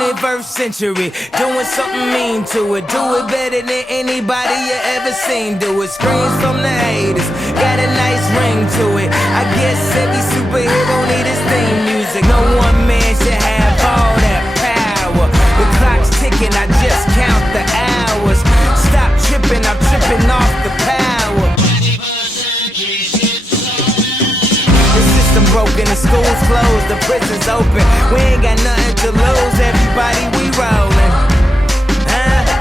21st century, doing something mean to it. Do it better than anybody you ever seen do it. Screams from the haters, got a nice ring to it. I guess every superhero need his theme music. No one man should have all that power. The clock's ticking, I just count the hours. Stop tripping, I'm tripping off the power. The system broken, the school's closed, the prison's open. We ain't got nothing to lose, everybody we rollin'.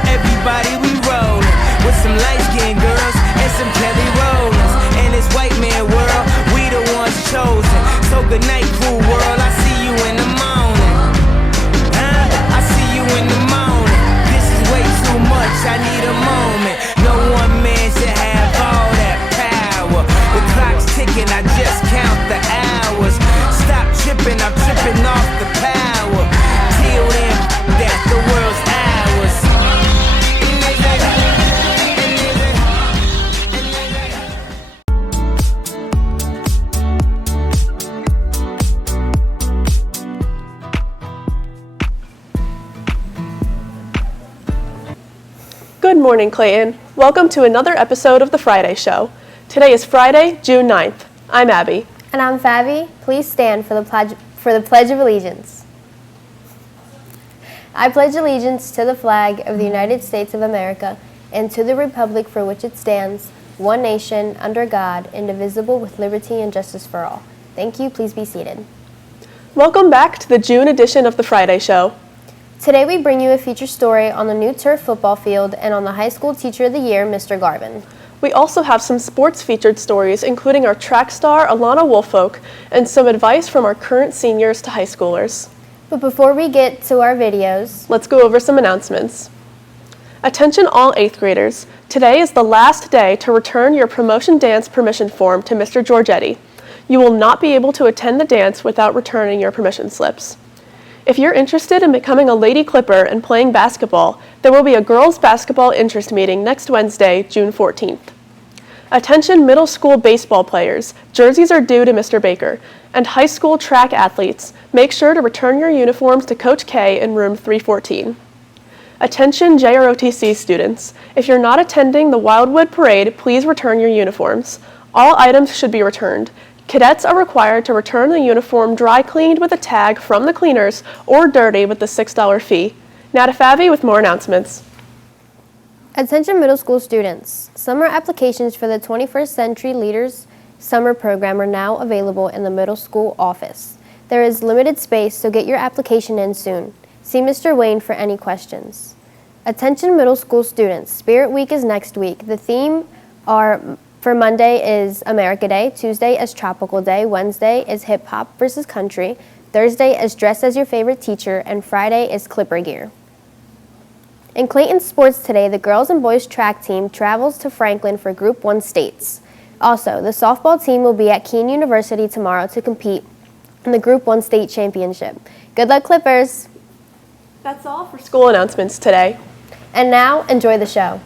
Everybody we rollin'. With some light-skinned girls and some Kelly Rollins. In this white man world, we the ones chosen. So good night, cool world, I see you in the morning. I see you in the morning. This is way too much, I need a moment. No one man should have all that power. The clock's ticking, I just count the hours. Stop tripping, I'm tripping off the power. Till then, that the world's ours. Good morning, Clayton. Welcome to another episode of The Friday Show. Today is Friday, June 9th. I'm Abby. And I'm Fabi. Please stand for the Pledge of Allegiance. I pledge allegiance to the flag of the United States of America and to the republic for which it stands, one nation, under God, indivisible, with liberty and justice for all. Thank you. Please be seated. Welcome back to the June edition of The Friday Show. Today we bring you a feature story on the new turf football field and on the High School Teacher of the Year, Mr. Garvin. We also have some sports featured stories, including our track star, Alana Woolfolk, and some advice from our current seniors to high schoolers. But before we get to our videos, let's go over some announcements. Attention all 8th graders. Today is the last day to return your promotion dance permission form to Mr. Giorgetti. You will not be able to attend the dance without returning your permission slips. If you're interested in becoming a Lady Clipper and playing basketball, there will be a girls' basketball interest meeting next Wednesday, June 14th. Attention middle school baseball players, jerseys are due to Mr. Baker, and high school track athletes, make sure to return your uniforms to Coach K in room 314. Attention JROTC students, if you're not attending the Wildwood Parade, please return your uniforms. All items should be returned. Cadets are required to return the uniform dry cleaned with a tag from the cleaners or dirty with the $6 fee. Now to Fabi with more announcements. Attention middle school students. Summer applications for the 21st Century Leaders Summer Program are now available in the middle school office. There is limited space, so get your application in soon. See Mr. Wayne for any questions. Attention middle school students. Spirit Week is next week. The theme for Monday is America Day, Tuesday is Tropical Day, Wednesday is Hip Hop versus Country, Thursday is Dress as Your Favorite Teacher, and Friday is Clipper Gear. In Clayton sports today, the girls and boys track team travels to Franklin for Group 1 states. Also, the softball team will be at Keene University tomorrow to compete in the Group 1 state championship. Good luck, Clippers! That's all for school announcements today. And now, enjoy the show.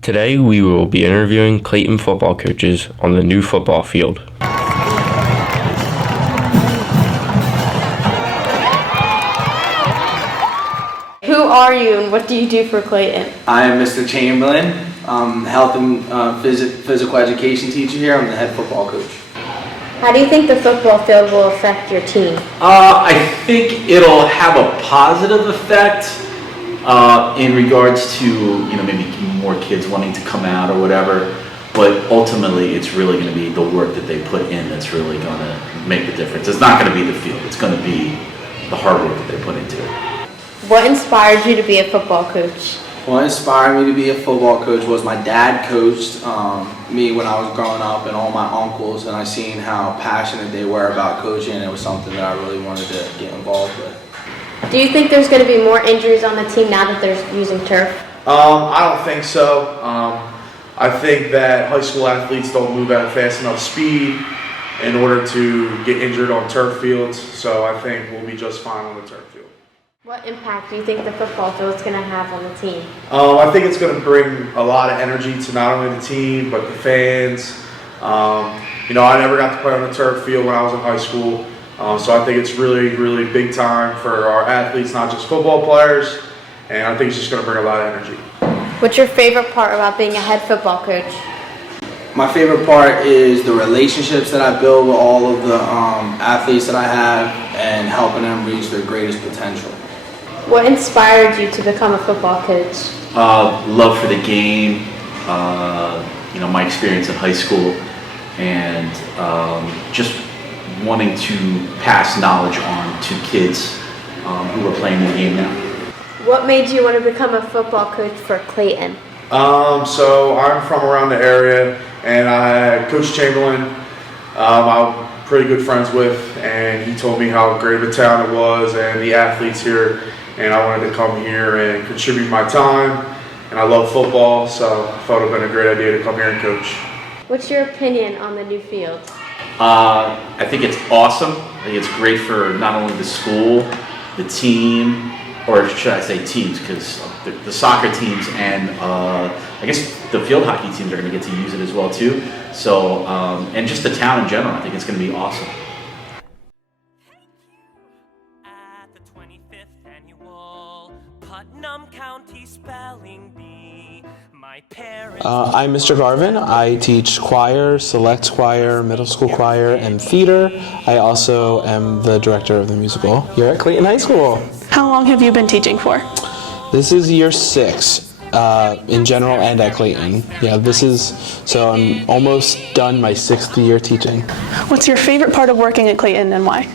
Today, we will be interviewing Clayton football coaches on the new football field. Who are you and what do you do for Clayton? I am Mr. Chamberlain, health and physical education teacher here. I'm the head football coach. How do you think the football field will affect your team? I think it'll have a positive effect in regards to, maybe more kids wanting to come out or whatever, but ultimately it's really going to be the work that they put in that's really going to make the difference. It's not going to be the field, it's going to be the hard work that they put into it. What inspired you to be a football coach? What inspired me to be a football coach was my dad coached me when I was growing up, and all my uncles, and I seen how passionate they were about coaching, and it was something that I really wanted to get involved with. Do you think there's going to be more injuries on the team now that they're using turf? I don't think so. I think that high school athletes don't move at a fast enough speed in order to get injured on turf fields, so I think we'll be just fine on the turf field. What impact do you think the football field is going to have on the team? I think it's going to bring a lot of energy to not only the team, but the fans. I never got to play on the turf field when I was in high school, So I think it's really, really big time for our athletes, not just football players, and I think it's just going to bring a lot of energy. What's your favorite part about being a head football coach? My favorite part is the relationships that I build with all of the athletes that I have and helping them reach their greatest potential. What inspired you to become a football coach? Love for the game, my experience in high school, and just wanting to pass knowledge on to kids who are playing the game now. What made you want to become a football coach for Clayton? So I'm from around the area, and I had Coach Chamberlain, I'm pretty good friends with, and he told me how great of a town it was and the athletes here, and I wanted to come here and contribute my time, and I love football, so I thought it would have been a great idea to come here and coach. What's your opinion on the new field? I think it's awesome. I think it's great for not only the school, the team, or should I say teams, because the soccer teams and I guess the field hockey teams are going to get to use it as well too. So, and just the town in general, I think it's going to be awesome. At the 25th annual Putnam County Spelling Bee, my parents. I'm Mr. Garvin. I teach choir, select choir, middle school choir, and theater. I also am the director of the musical here at Clayton High School. How long have you been teaching for? This is year 6 in general and at Clayton. So I'm almost done my 6th year teaching. What's your favorite part of working at Clayton and why?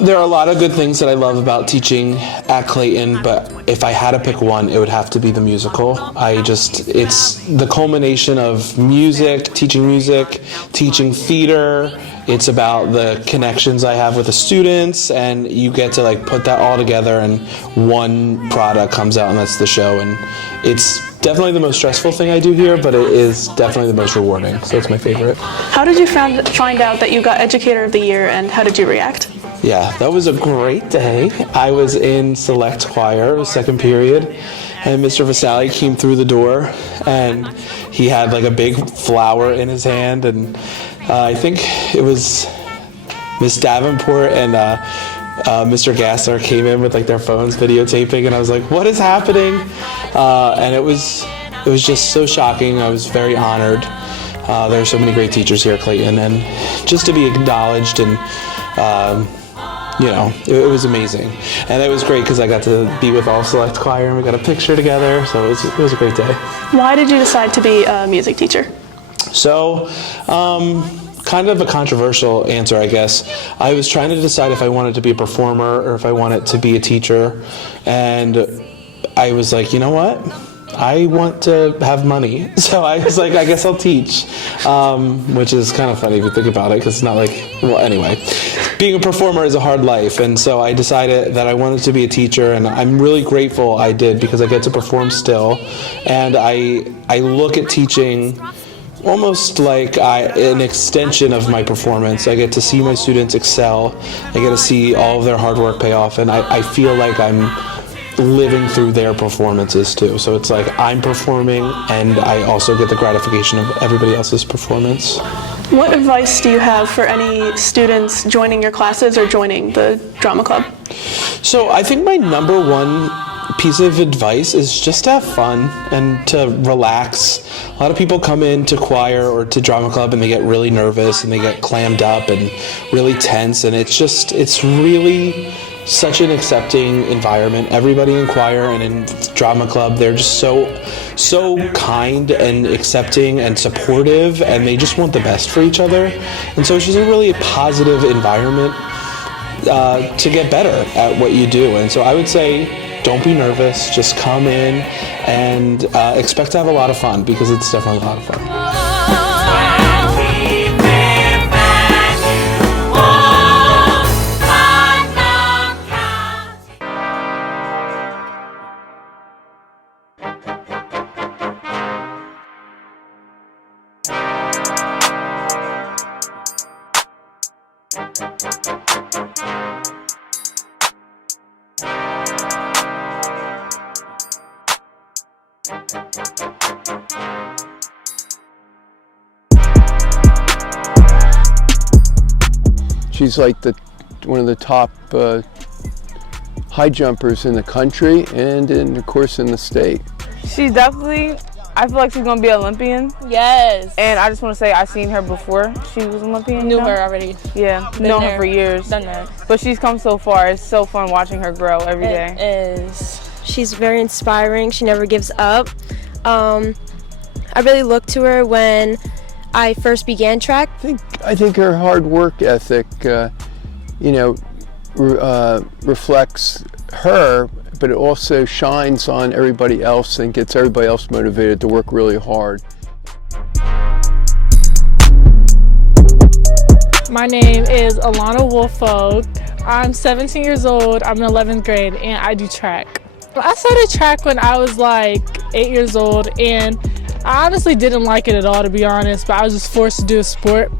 There are a lot of good things that I love about teaching at Clayton, but if I had to pick one, it would have to be the musical. It's the culmination of music, teaching theater. It's about the connections I have with the students, and you get to put that all together, and one product comes out, and that's the show. And it's definitely the most stressful thing I do here, but it is definitely the most rewarding, so it's my favorite. How did you find out that you got Educator of the Year, and how did you react? Yeah, that was a great day. I was in select choir, it was second period, and Mr. Vasali came through the door, and he had a big flower in his hand, and I think it was Miss Davenport and Mr. Gassler came in with their phones videotaping, and I was like, what is happening? And it was just so shocking. I was very honored. There are so many great teachers here at Clayton, and just to be acknowledged, and it was amazing. And it was great because I got to be with all select choir, and we got a picture together, so it was a great day. Why did you decide to be a music teacher? So, kind of a controversial answer, I guess. I was trying to decide if I wanted to be a performer or if I wanted to be a teacher, and I was like, you know what? I want to have money, so I was like, I guess I'll teach, which is kind of funny if you think about it, because it's not anyway. Being a performer is a hard life, and so I decided that I wanted to be a teacher, and I'm really grateful I did, because I get to perform still, and I look at teaching almost like an extension of my performance. I get to see my students excel. I get to see all of their hard work pay off, and I feel like I'm living through their performances too. So it's like I'm performing, and I also get the gratification of everybody else's performance. What advice do you have for any students joining your classes or joining the drama club? So I think my number one piece of advice is just to have fun and to relax. A lot of people come into choir or to drama club and they get really nervous and they get clammed up and really tense, and it's really such an accepting environment. Everybody in choir and in drama club, they're just so kind and accepting and supportive, and they just want the best for each other. And so it's just a really positive environment to get better at what you do. And so I would say, don't be nervous, just come in and expect to have a lot of fun, because it's definitely a lot of fun. She's like one of the top high jumpers in the country and of course in the state. She's definitely, I feel like she's gonna be an Olympian. Yes. And I just want to say I've seen her before she was an Olympian. Knew her already. Yeah, known her for years. Done that. But she's come so far. It's so fun watching her grow every day. It is. She's very inspiring. She never gives up. I really looked to her when I first began track. I think her hard work ethic, reflects her, but it also shines on everybody else and gets everybody else motivated to work really hard. My name is Alana Wolfolk. I'm 17 years old. I'm in 11th grade and I do track. I started track when I was like 8 years old, and I honestly didn't like it at all, to be honest, but I was just forced to do a sport.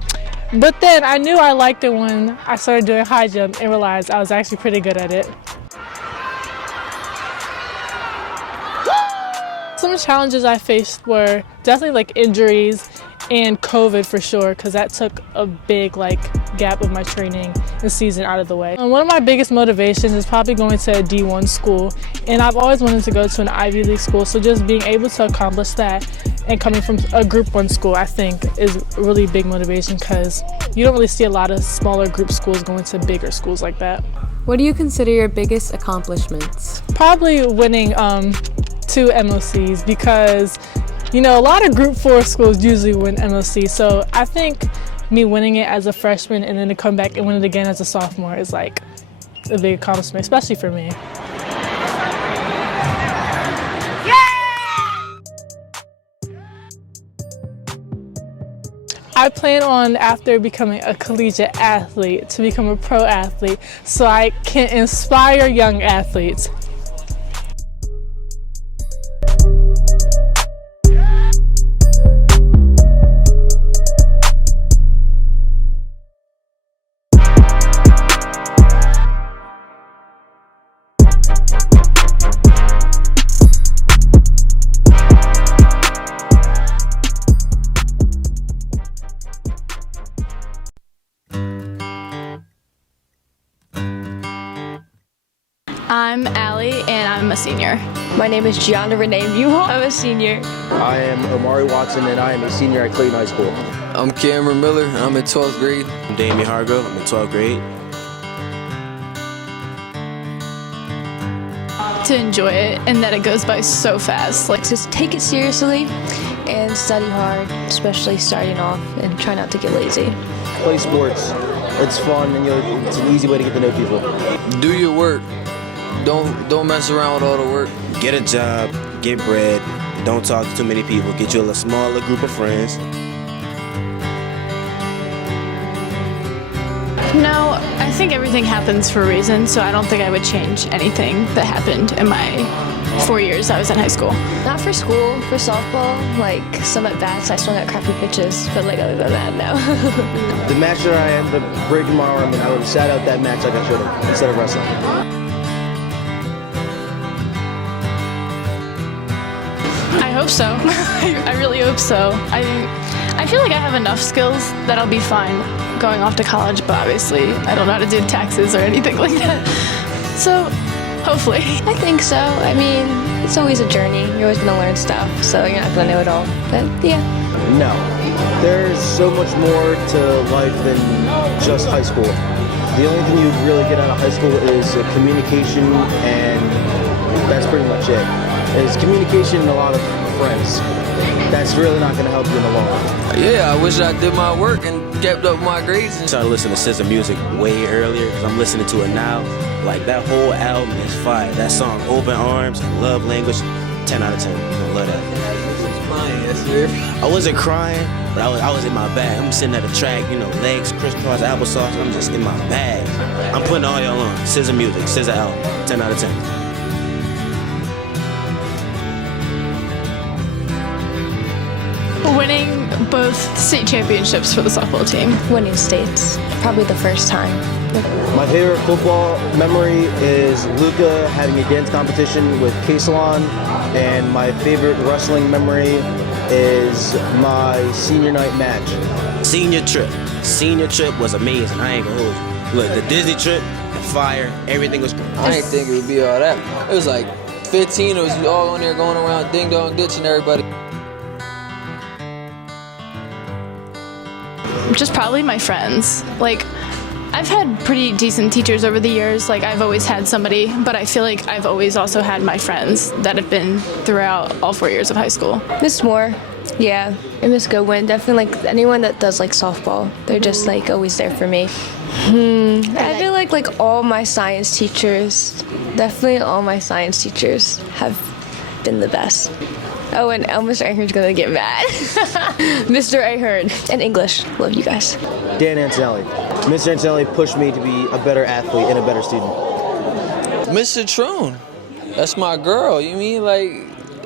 But then I knew I liked it when I started doing high jump and realized I was actually pretty good at it. Some challenges I faced were definitely like injuries and COVID for sure, because that took a big gap of my training and season out of the way. And one of my biggest motivations is probably going to a D1 school, and I've always wanted to go to an Ivy League school, so just being able to accomplish that and coming from a Group 1 school I think is a really big motivation, because you don't really see a lot of smaller group schools going to bigger schools like that. What do you consider your biggest accomplishments? Probably winning 2 MOCs, because a lot of Group 4 schools usually win MOC, so I think me winning it as a freshman and then to come back and win it again as a sophomore is like a big accomplishment, especially for me. I plan on, after becoming a collegiate athlete, to become a pro athlete so I can inspire young athletes. I'm Allie, and I'm a senior. My name is Gianna Renee Buhol. I'm a senior. I am Omari Watson, and I am a senior at Clayton High School. I'm Cameron Miller. I'm in 12th grade. I'm Damien Hargrove. I'm in 12th grade. To enjoy it, and that it goes by so fast. Just take it seriously and study hard, especially starting off, and try not to get lazy. Play sports. It's fun, and it's an easy way to get to know people. Do your work. Don't mess around with all the work. Get a job, get bread, don't talk to too many people, get you a smaller group of friends. No, I think everything happens for a reason, so I don't think I would change anything that happened in my 4 years I was in high school. Not for school, for softball, some at bats, I swung at crappy pitches, but other than that, no. The match that I ended up breaking my arm, and I would have sat out that match like I should have, instead of wrestling. I hope so. I really hope so. I feel like I have enough skills that I'll be fine going off to college, but obviously I don't know how to do taxes or anything like that. So, hopefully. I think so. I mean, it's always a journey. You're always gonna learn stuff, so you're not gonna know it all. But yeah. No. There's so much more to life than just high school. The only thing you really get out of high school is communication, and that's pretty much it. It's communication and a lot of friends. That's really not going to help you in the long run. Yeah, I wish I did my work and kept up my grades. I started listening to SZA music way earlier because I'm listening to it now. That whole album is fire. That song, Open Arms and Love Language, 10 out of 10. I love that. I wasn't crying, but I was in my bag. I'm sitting at the track, legs crisscross, applesauce. I'm just in my bag. I'm putting all y'all on. SZA music, SZA album, 10 out of 10. Winning both state championships for the softball team. Winning states, probably the first time. My favorite football memory is Luca having a dance competition with K-Salon, and my favorite wrestling memory is my senior night match. Senior trip was amazing. I ain't gonna hold you. Look, the Disney trip, the fire, everything was great. I didn't think it would be all that. It was like 15 of us all on there going around ding dong ditching everybody. Just probably my friends. Like, I've had pretty decent teachers over the years. Like, I've always had somebody, but I feel like I've always also had my friends that have been throughout all 4 years of high school. Miss Moore, yeah, and Miss Goodwin, definitely like anyone that does like softball. They're just like always there for me. I feel like all my science teachers, definitely all my science teachers have been the best. Oh, and Mr. Ahern's gonna get mad. Mr. Ahern. And English. Love you guys. Dan Antonelli. Mr. Antonelli pushed me to be a better athlete and a better student. Mr. Troon, that's my girl. You mean like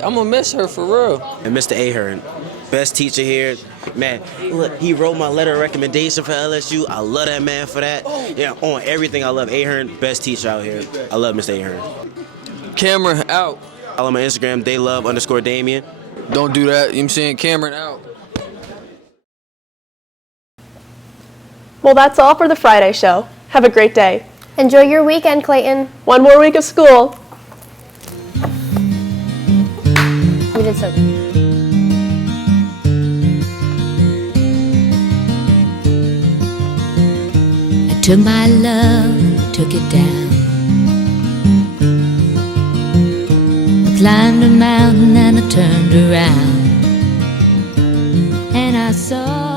I'm gonna miss her for real. And Mr. Ahern, best teacher here. Man, look, he wrote my letter of recommendation for LSU. I love that man for that. Yeah, on everything I love. Ahern, best teacher out here. I love Mr. Ahern. Cameron out. Follow my Instagram, daylove_Damien. Don't do that. You know what I'm saying? Cameron out. Well, that's all for the Friday show. Have a great day. Enjoy your weekend, Clayton. One more week of school. We did so good. I took my love, took it down. I climbed a mountain and I turned around and I saw